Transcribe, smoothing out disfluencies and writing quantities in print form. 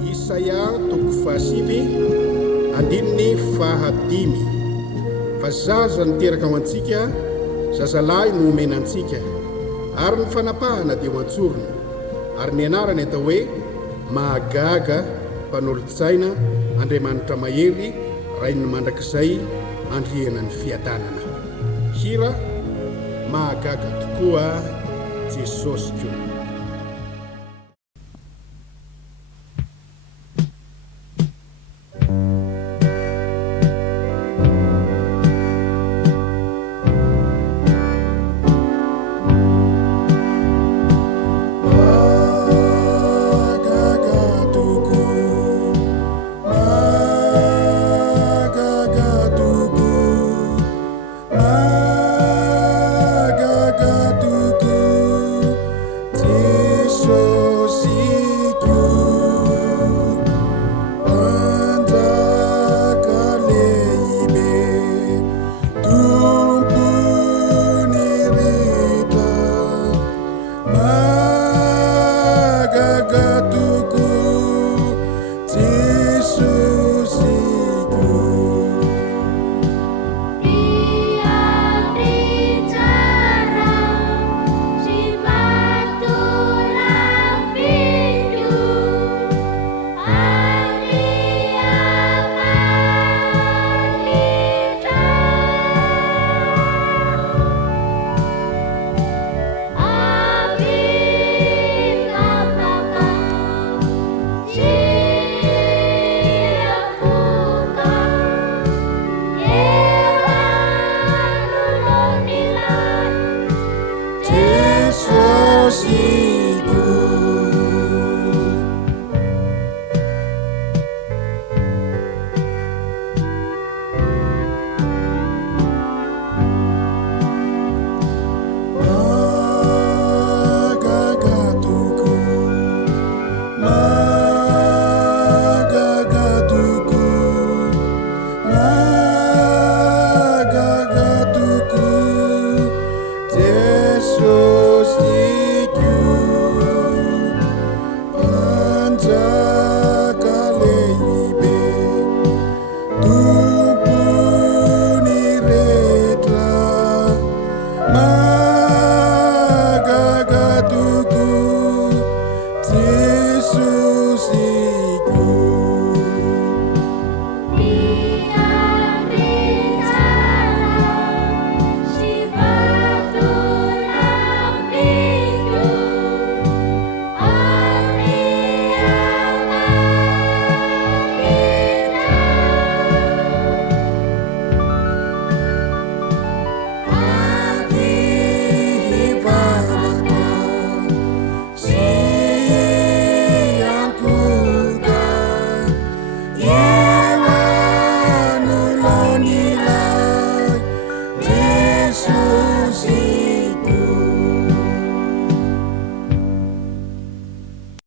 Isaia toko fahasivy andininy fahadimy. Fa zaza niteraka ho antsika, zazalahy no omena antsika, ary ny fanapahana dia ho antsorony, ary ny anarany atao hoe mahagaga mpanolotsaina, Andriamanitra mahery, rainy mandrakizay andriana ny fiadanana. Hira mahagaga tokoa Jesosy koa. Jesosku,